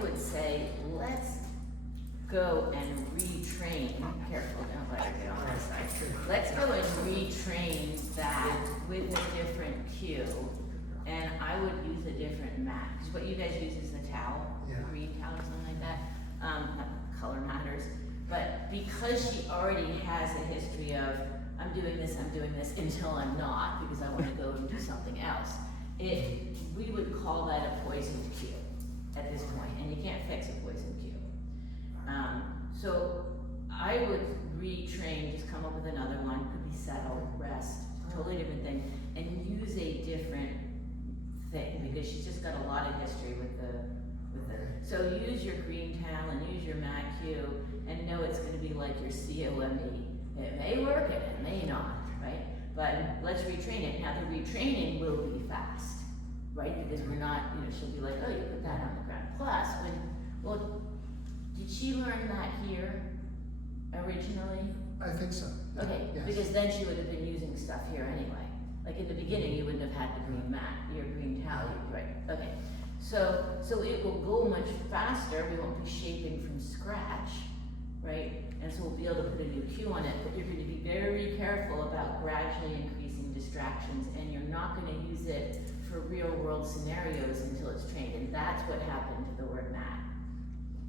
would say, let's go and retrain, careful, don't let her get on our side. Let's go and retrain that with a different cue, and I would use a different mat. Because what you guys use is the towel, green towel or something like that. Not color matters, but because she already has a history of, I'm doing this until I'm not, because I want to go and do something else. We would call that a poisoned cue at this point, and you can't fix a poisoned cue. So I would retrain, just come up with another one, could be settle, rest, totally different thing, and use a different thing, because she's just got a lot of history with the. So use your green towel and use your mat cue, and know it's going to be like your COME. It may work and it may not, right? But let's retrain it. Now the retraining will be fast, right? Because we're not, she'll be like, oh, you put that on the ground. Plus, did she learn that here originally? I think so. Okay, yes. Because then she would have been using stuff here anyway. Like in the beginning, you wouldn't have had the green mat, your green towel, right? Okay. So it will go much faster. We won't be shaping from scratch, right? And so we'll be able to put a new cue on it, but you're going to be very careful about gradually increasing distractions, and you're not going to use it for real world scenarios until it's trained. And that's what happened to the word mat.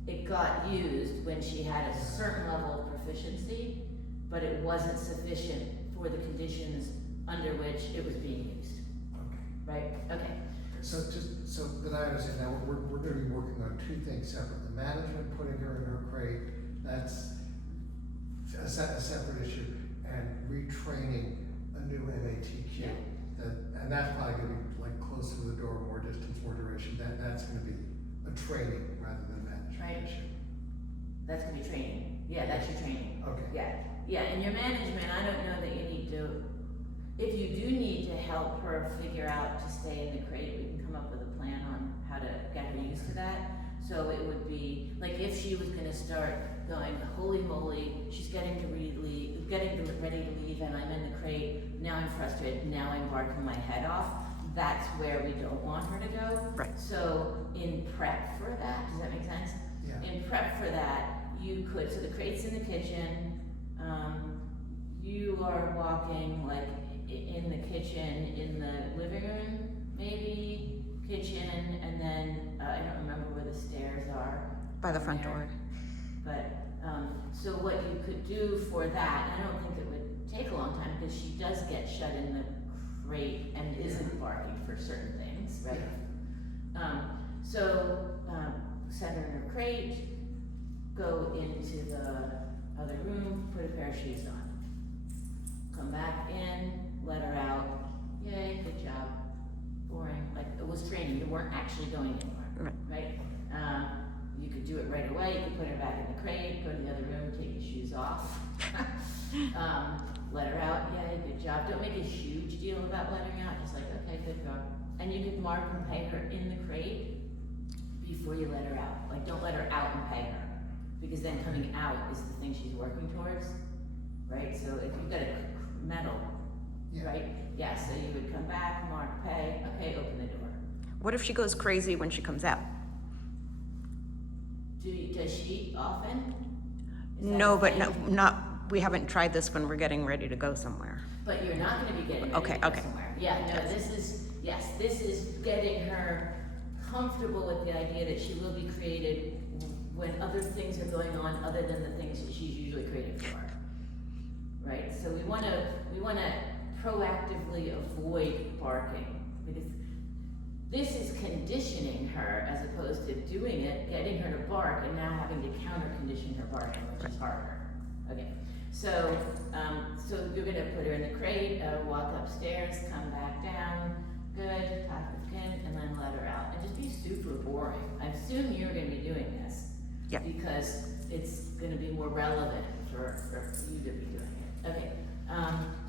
It got used when she had a certain level of proficiency, but it wasn't sufficient for the conditions under which it was being used. Okay. Right? Okay. So just so that I understand now, we're going to be working on two things separate. The management, putting her in her crate, that's a separate issue, and retraining a new NATQ. And that's probably going to be like closer to the door, more distance, more duration. That's going to be a training rather than management issue. That's going to be training. Yeah, that's your training. Okay. Yeah, and your management, I don't know that you need to. If you do need to help her figure out to stay in the crate, we can come up with a plan on how to get her used to that. So it would be, like if she was gonna start going, holy moly, she's getting ready to leave and I'm in the crate, now I'm frustrated, now I'm barking my head off, that's where we don't want her to go. Right. So in prep for that, does that make sense? Yeah. In prep for that, you could, so the crate's in the kitchen, you are walking like in the kitchen, in the living room, maybe, kitchen, and then, I don't remember where the stairs are. By the front door. But, so what you could do for that, and I don't think it would take a long time, because she does get shut in the crate and isn't barking for certain things, right? Set her in her crate, go into the other room, put a pair of shoes on. Come back in, let her out. Yay, good job. Boring. Like it was training. You weren't actually going anywhere, right? You could do it right away. You could put her back in the crate, go to the other room, take your shoes off. Let her out. Yay, good job. Don't make a huge deal about letting her out. Just like, okay, good job. And you could mark and pay her in the crate before you let her out. Like, don't let her out and pay her, because then coming out is the thing she's working towards, right? So if you've got a medal, right? Yeah, so you would come back, mark, pay, okay, open the door. What if she goes crazy when she comes out? Does she often? No, but we haven't tried this when we're getting ready to go somewhere. But you're not gonna be getting ready to go somewhere. Yeah, no, this is getting her comfortable with the idea that she will be created when other things are going on other than the things that she's usually created for. Right, so we want to proactively avoid barking, because this is conditioning her as opposed to doing it, getting her to bark, and now having to counter condition her barking, which is harder. Okay, so you're going to put her in the crate, walk upstairs, come back down, good, pack the pin, and then let her out, and just be super boring. I assume you're going to be doing this, because it's going to be more relevant for you to be doing it. Okay,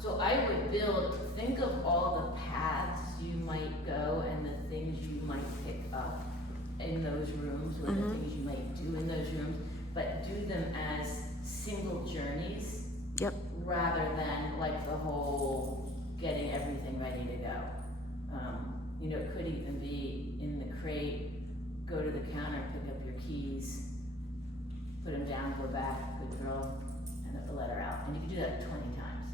so I would think of all the paths you might go and the things you might pick up in those rooms, or the things you might do in those rooms, but do them as single journeys, rather than like the whole getting everything ready to go. It could even be in the crate, go to the counter, pick up your keys, put them down, go back, good girl, and let her out. And you can do that 20 times.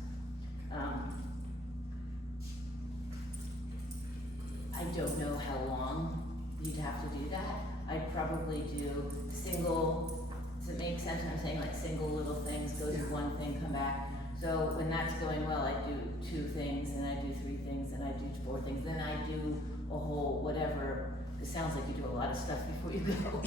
I don't know how long you'd have to do that. I'd probably do single, does it make sense when I'm saying like single little things, go do one thing, come back? So when that's going well, I do 2 things, then I do 3 things, then I do 4 things, then I do a whole whatever. It sounds like you do a lot of stuff before you go.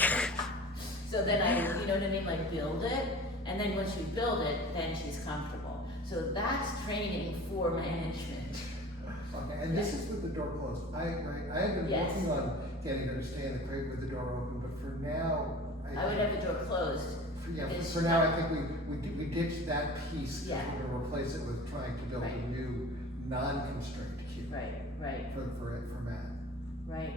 So then I, you know what I mean, like build it, and then once you build it, then she's comfortable. So that's training for management. Okay, and this is with the door closed. I agree. I have been working on getting her to stay in the crate with the door open, but for now, I would have the door closed. For now, I think we ditched that piece, Yeah. we're gonna replace it with trying to build a new non-constrained queue. Right, right, For Matt. right.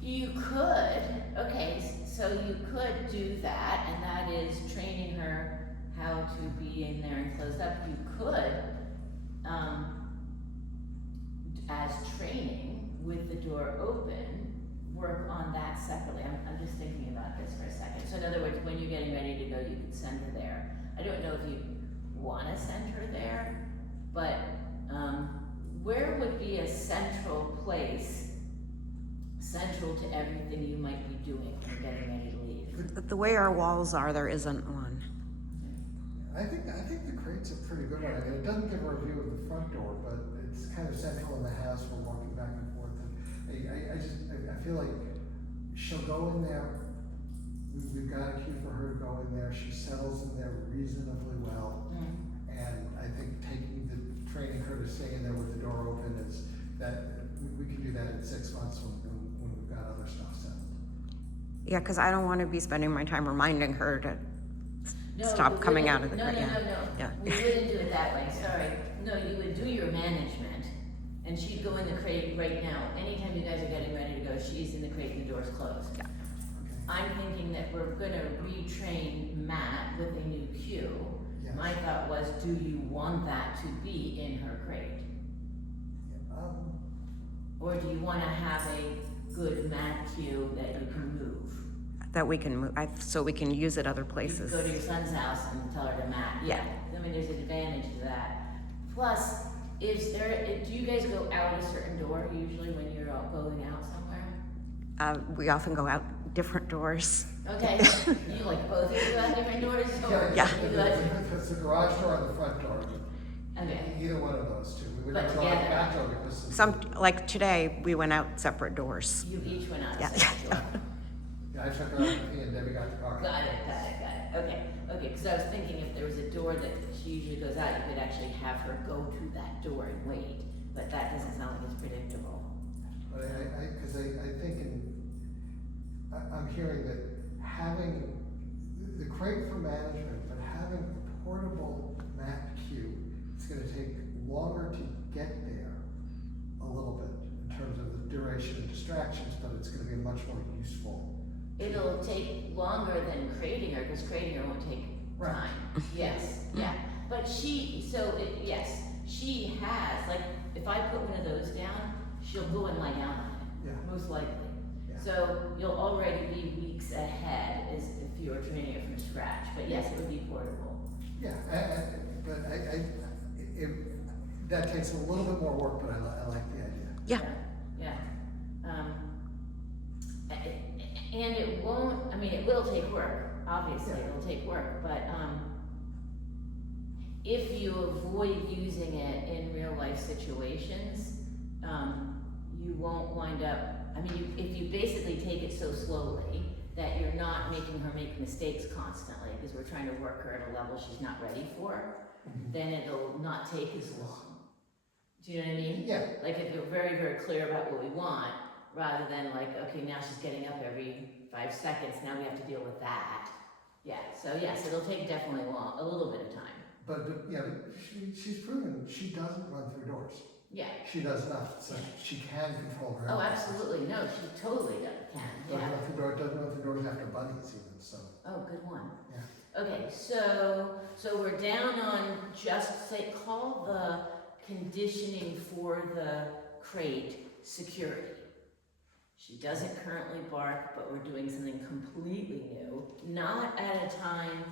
You could, okay, so you could do that, and that is training her how to be in there and closed up. You could, as training with the door open, work on that separately. I'm just thinking about this for a second. So in other words, when you're getting ready to go, you could send her there. I don't know if you want to send her there, but where would be a central place, central to everything you might be doing when you're getting ready to leave? The way our walls are, there isn't one. I think the crate's a pretty good one. I mean, it doesn't give her a view of the front door, but it's kind of central in the house. We're walking back and forth. And I feel like she'll go in there. We've got a cue for her to go in there. She settles in there reasonably well. And I think training her to stay in there with the door open is that we can do that in 6 months when we've got other stuff settled. Yeah, because I don't want to be spending my time reminding her to stop coming out of the crate. No. Yeah. We wouldn't do it that way, sorry. No, you would do your management, and she'd go in the crate right now. Anytime you guys are getting ready to go, she's in the crate and the door's closed. Yeah. Okay. I'm thinking that we're gonna retrain Matt with a new cue. Yes. My thought was, do you want that to be in her crate? Or do you wanna have a good Matt cue that you can move? That we can move, so we can use it other You could places. go to your son's house and tell her to Matt. Yeah. I mean, there's an advantage to that. Plus, do you guys go out a certain door usually when you're all going out somewhere? We often go out different doors. Okay, you like both of you go out different doors? Or Yeah. you go out- It's the garage door and the front door. Okay. Either one of those two. We would But never go out the together. back door because. Like today, we went out separate doors. You each went out a Yeah. separate door. Yeah, I took her out to pee and Debbie got the car. Got it. Okay, because I was thinking if there was a door that she usually goes out, you could actually have her go to that door and wait, but that doesn't sound like it's predictable. But because I think I'm hearing that having the crate for management, but having a portable Mac queue, it's gonna take longer to get there a little bit in terms of the duration and distractions, but it's gonna be much more useful. It'll take longer than creating her, because creating her won't take Right. time. Yes, yeah. But she has, like, if I put one of those down, she'll go and lie down on it, Yeah. most likely. Yeah. So you'll already be weeks ahead as if you were training her from scratch, but yes, it would be portable. Yeah, that takes a little bit more work, but I like the idea. Yeah. Yeah. And it won't, I mean, it will take work, obviously, Yeah. it'll take work, but, if you avoid using it in real life situations, you won't wind up, I mean, if you basically take it so slowly that you're not making her make mistakes constantly, because we're trying to work her at a level she's not ready for, then it'll not take as long. Do you know what I mean? Yeah. Like if you're very, very clear about what we want, rather than like, okay, now she's getting up every 5 seconds, now we have to deal with that. Yeah, so yes, it'll take definitely a little bit of time. But she's proven she doesn't run through doors. Yeah. She does not, so she can control her. Oh, impulses. absolutely, no, she totally can, Doesn't yeah. run through doors after bunnies even, so, Oh, good one. yeah. Okay, so we're down on just say, call the conditioning for the crate security. She doesn't currently bark, but we're doing something completely new, not at a time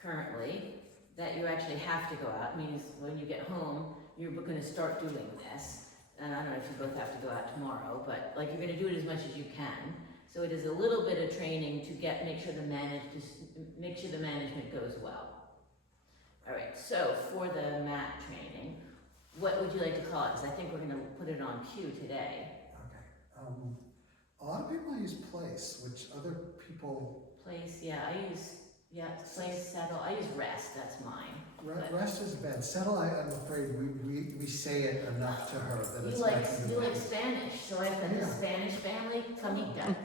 currently that you actually have to go out. It means when you get home, you're gonna start doing this. And I don't know if you both have to go out tomorrow, but like you're gonna do it as much as you can. So it is a little bit of training to make sure the management goes well. All right, so for the mat training, what would you like to call it? Because I think we're gonna put it on cue today. Okay. A lot of people use place, which other people, Place, yeah, I use, place, settle, I use rest, that's mine. But rest is bad. Settle, I'm afraid we say it enough to her that it's not gonna You like be- Spanish, so I've got the Yeah. Spanish family, camita,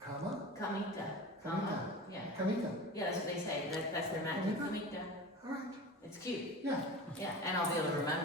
Comma? camita, Camita. yeah. Camita. Yeah, that's what they say, that's their mat, Camita? camita, All right. it's cute, Yeah. yeah, and I'll be able to remember